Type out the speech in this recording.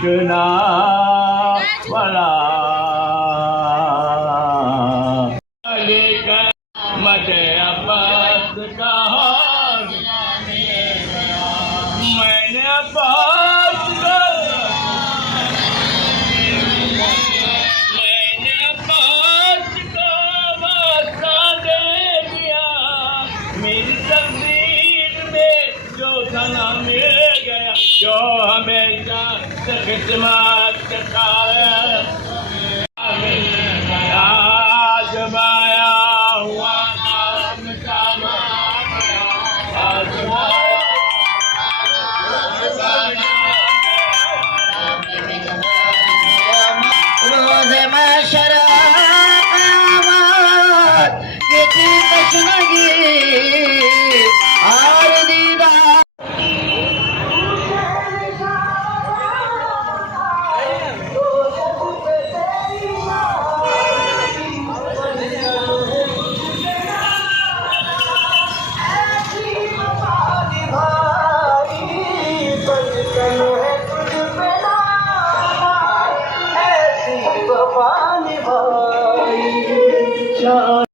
कृष्णा वाला लेकर मुझे अब्बास कहा मैंने अब्बास को वास्ता दे दिया मेरी तकदीर में जो खाना मिल गया जो हमेशा खिदमत का आज माया हुआ काम रोज मशरात किती तशनगी और दीदा